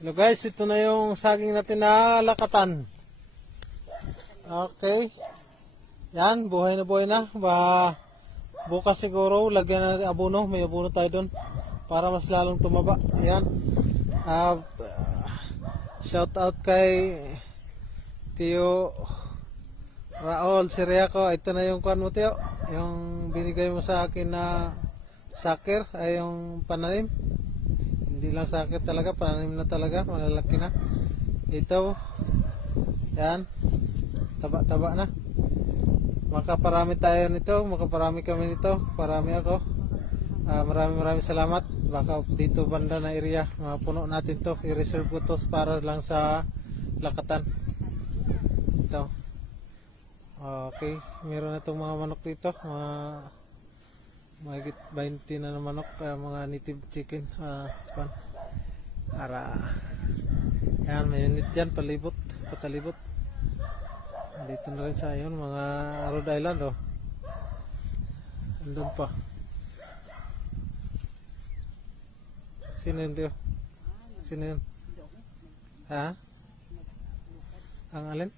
Hello guys, ito na yung saging natin na lakatan. Okay. Yan, buhay na. Bukas siguro, lagyan natin abono. May abono tayo doon para mas lalong tumaba. Yan. Shout out kay Tio Raul Siriaco. Ito na yung kuan mo, Tio. Yung binigay mo sa akin na sakir ay yung pananim. Hindi lang sakit talaga, pananim na talaga, malalaki na. Ito, yan, taba-taba na. Makaparami tayo nito, makaparami kami nito, parami ako. Maraming salamat. Baka dito banda na area, mapuno natin to, i-reserve ko to para lang sa lakatan. Ito. Okay, meron na itong mga manok dito, mahigit 20 na manok, mga native chicken. Yan, may unit dyan, patalibot. Dito na rin sa yun, mga Rhode Island, oh. Andun pa. Sino yun, Tio? Sino yun? Ha? Ang alin?